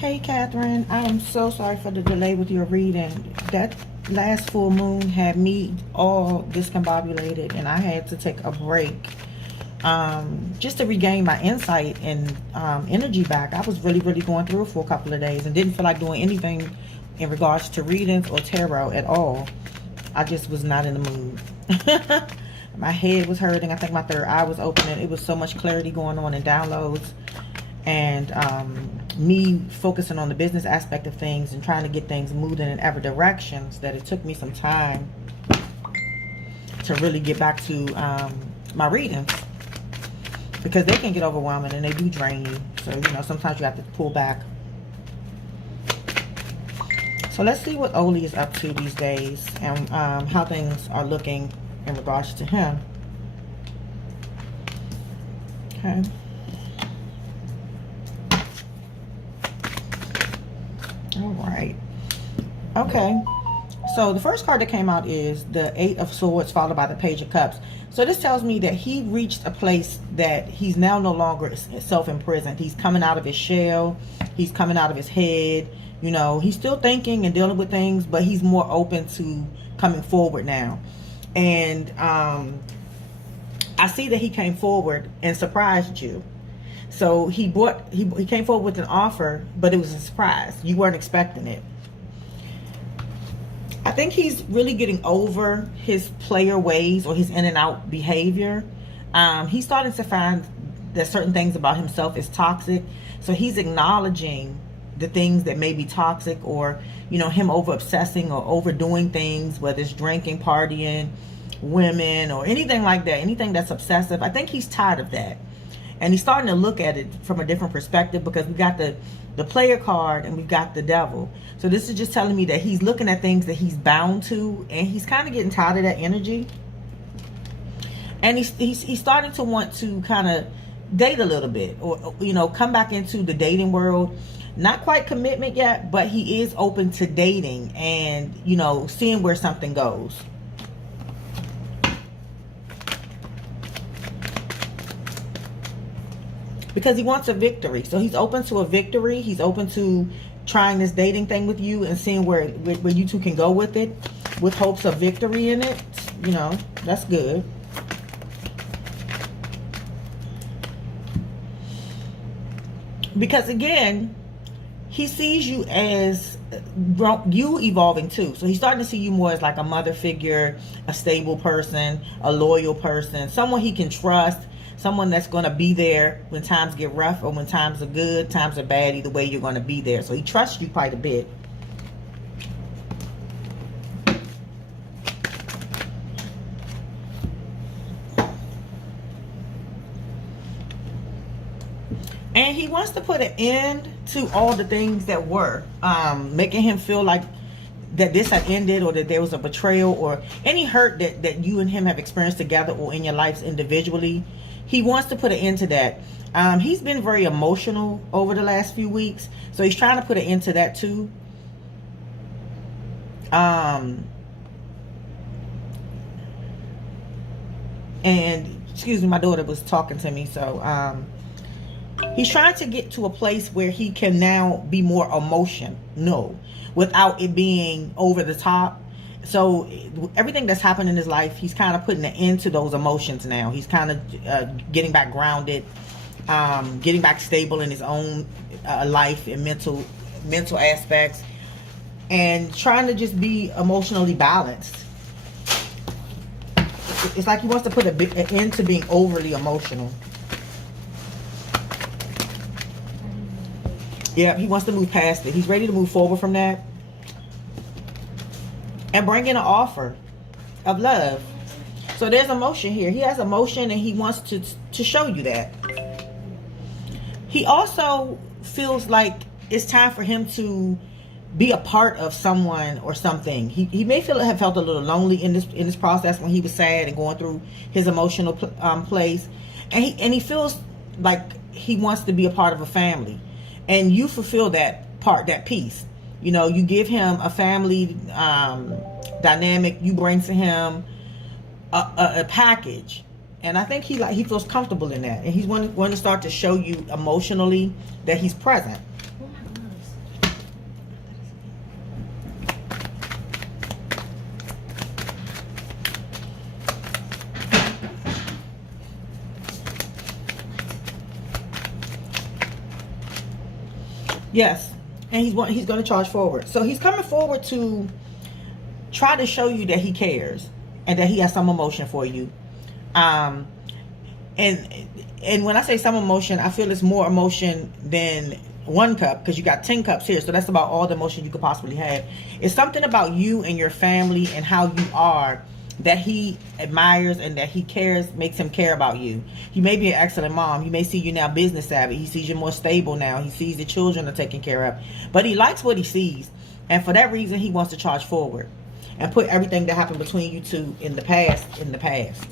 Hey Catherine, I am so sorry for the delay with your reading. That last full moon had me all discombobulated and I had to take a break just to regain my insight and energy back. I was really going through it for a couple of days and didn't feel like doing anything in regards to readings or tarot at all. I just was not in the mood. My head was hurting. I think my third eye was opening. It was so much clarity going on and downloads. And me focusing on the business aspect of things and trying to get things moving in every directions, that it took me some time to really get back to my readings, because they can get overwhelming and they do drain you. So, you know, sometimes you have to pull back. So let's see what Olee is up to these days and how things are looking in regards to him. Okay. All right. Okay. So the first card that came out is the Eight of Swords followed by the Page of Cups. So this tells me that he reached a place that he's now no longer self-imprisoned. He's coming out of his shell. He's coming out of his head. You know, he's still thinking and dealing with things, but he's more open to coming forward now. And I see that he came forward and surprised you. So he came forward with an offer, but it was a surprise. You weren't expecting it. I think he's really getting over his player ways or his in and out behavior. He's starting to find that certain things about himself is toxic. So he's acknowledging the things that may be toxic, or, you know, him over obsessing or overdoing things, whether it's drinking, partying, women, or anything like that, anything that's obsessive. I think he's tired of that. And he's starting to look at it from a different perspective, because we got the player card and we've got the devil. So this is just telling me that he's looking at things that he's bound to, and he's kind of getting tired of that energy. And he's starting to want to kind of date a little bit, or, you know, come back into the dating world. Not quite commitment yet, but he is open to dating and, you know, seeing where something goes. Because he wants a victory. So he's open to a victory. He's open to trying this dating thing with you and seeing where you two can go with it, with hopes of victory in it. You know, that's good. Because again, he sees you as you evolving too. So he's starting to see you more as like a mother figure, a stable person, a loyal person, someone he can trust, someone that's going to be there when times get rough, or when times are good, times are bad, either way you're going to be there. So he trusts you quite a bit. And he wants to put an end to all the things that were making him feel like that this had ended, or that there was a betrayal, or any hurt that you and him have experienced together or in your lives individually. He wants to put an end to that. He's been very emotional over the last few weeks, so he's trying to put an end to that too. And excuse me, my daughter was talking to me, so he's trying to get to a place where he can now be more emotional without it being over the top. So everything that's happened in his life, he's kind of putting an end to those emotions now. He's kind of getting back grounded, getting back stable in his own life and mental aspects, and trying to just be emotionally balanced. It's like he wants to put an end to being overly emotional. Yeah, he wants to move past it. He's ready to move forward from that and bring in an offer of love. So there's emotion here. He has emotion, and he wants to show you that. He also feels like it's time for him to be a part of someone or something. He may have felt a little lonely in this process when he was sad and going through his emotional place, and he feels like he wants to be a part of a family. And you fulfill that part, that piece. You know, you give him a family dynamic. You bring to him a package. And I think he feels comfortable in that. And he's going to start to show you emotionally that he's present. Yes. And he's going to charge forward. So he's coming forward to try to show you that he cares and that he has some emotion for you. Um, and when I say some emotion, I feel it's more emotion than one cup, because you got 10 cups here. So that's about all the emotion you could possibly have. It's something about you and your family and how you are that he admires and that he cares, makes him care about you. You may be an excellent mom. You may see you now business savvy. He sees you more stable now. He sees the children are taken care of. But he likes what he sees. And for that reason, he wants to charge forward and put everything that happened between you two in the past, in the past.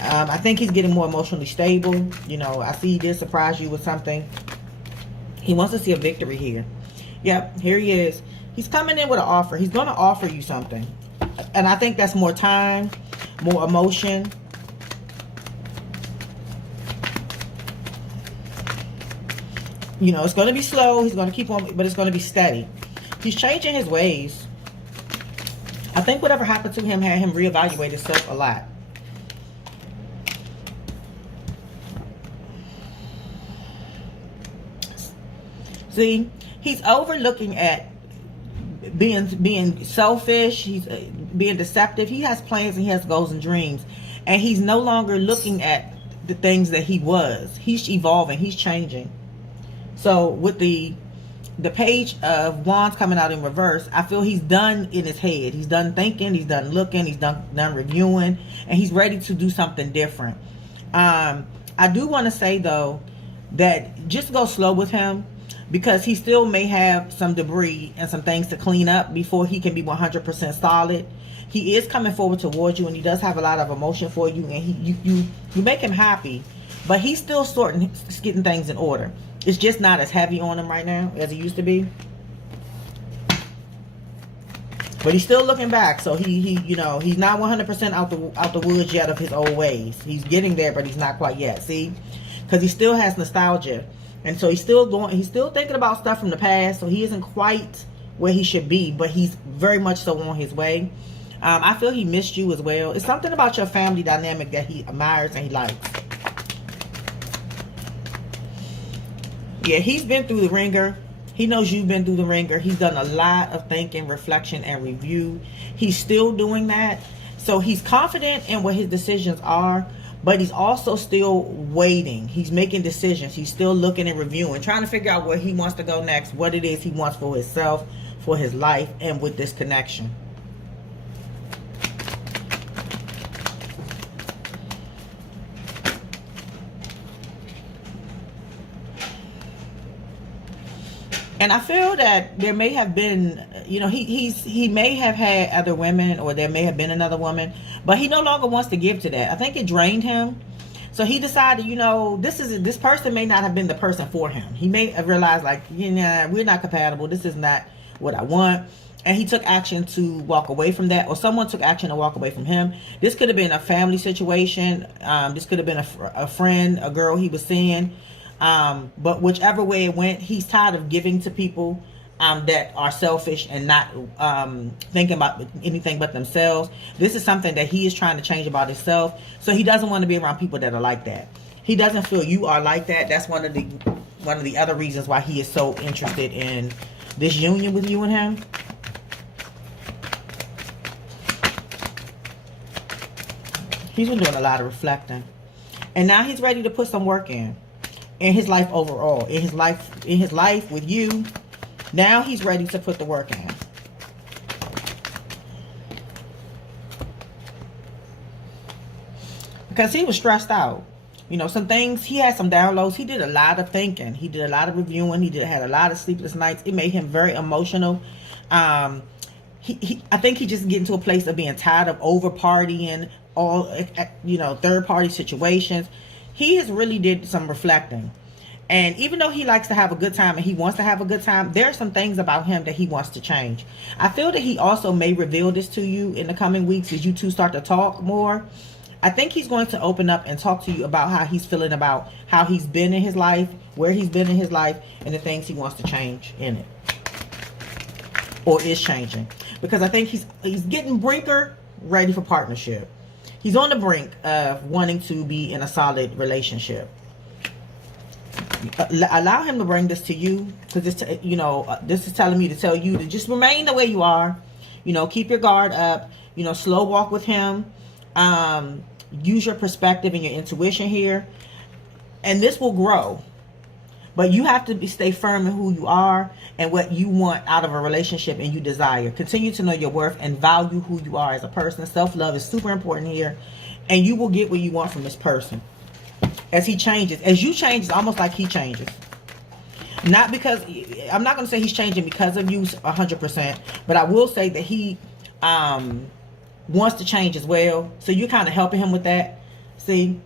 I think he's getting more emotionally stable. You know, I see he did surprise you with something. He wants to see a victory here. Yep, here he is. He's coming in with an offer. He's going to offer you something. And I think that's more time, more emotion. You know, it's going to be slow. He's going to keep on, but it's going to be steady. He's changing his ways. I think whatever happened to him had him reevaluate himself a lot. See, he's overlooking at being selfish. He's being deceptive. He has plans and he has goals and dreams, and he's no longer looking at the things that he was. He's evolving. He's changing. So with the page of wands coming out in reverse, I feel he's done in his head. He's done thinking. He's done looking. He's done reviewing, and he's ready to do something different. I do want to say though that just go slow with him, because he still may have some debris and some things to clean up before he can be 100% solid. He is coming forward towards you, and he does have a lot of emotion for you, and you make him happy, but he's still getting things in order. It's just not as heavy on him right now as it used to be. But he's still looking back, so he you know, he's not 100% out the woods yet of his old ways. He's getting there, but he's not quite yet. See, because he still has nostalgia. And so he's still thinking about stuff from the past. So he isn't quite where he should be, but he's very much so on his way. I feel he missed you as well. It's something about your family dynamic that he admires and he likes. Yeah, he's been through the ringer. He knows you've been through the ringer. He's done a lot of thinking, reflection, and review. He's still doing that. So he's confident in what his decisions are, but he's also still waiting. He's making decisions. He's still looking and reviewing, trying to figure out where he wants to go next, what it is he wants for himself, for his life, and with this connection. And I feel that there may have been, you know, he may have had other women, or there may have been another woman, but he no longer wants to give to that. I think it drained him. So he decided, you know, this person may not have been the person for him. He may have realized, like, you know, we're not compatible. This is not what I want. And he took action to walk away from that, or someone took action to walk away from him. This could have been a family situation. This could have been a friend, a girl he was seeing. But whichever way it went, he's tired of giving to people that are selfish and not thinking about anything but themselves. This is something that he is trying to change about himself. So he doesn't want to be around people that are like that. He doesn't feel you are like that. That's one of the other reasons why he is so interested in this union with you and him. He's been doing a lot of reflecting, and now he's ready to put some work in his life overall, in his life with you. Now he's ready to put the work in. Because he was stressed out. You know, some things, he had some downloads. He did a lot of thinking. He did a lot of reviewing. Had a lot of sleepless nights. It made him very emotional. I think he just getting to a place of being tired of over partying, all, you know, third party situations. He has really did some reflecting. And even though he likes to have a good time and he wants to have a good time, there are some things about him that he wants to change. I feel that he also may reveal this to you in the coming weeks as you two start to talk more. I think he's going to open up and talk to you about how he's feeling about how he's been in his life, where he's been in his life, and the things he wants to change in it. Or is changing. Because I think he's getting brinker ready for partnership. He's on the brink of wanting to be in a solid relationship. Allow him to bring this to you, because it's, you know, this is telling me to tell you to just remain the way you are. You know, keep your guard up. You know, slow walk with him. Use your perspective and your intuition here, and this will grow. But you have to stay firm in who you are and what you want out of a relationship and you desire. Continue to know your worth and value who you are as a person. Self-love is super important here. And you will get what you want from this person. As he changes. As you change, it's almost like he changes. Not because, I'm not going to say he's changing because of you 100%. But I will say that he wants to change as well. So you're kind of helping him with that. See?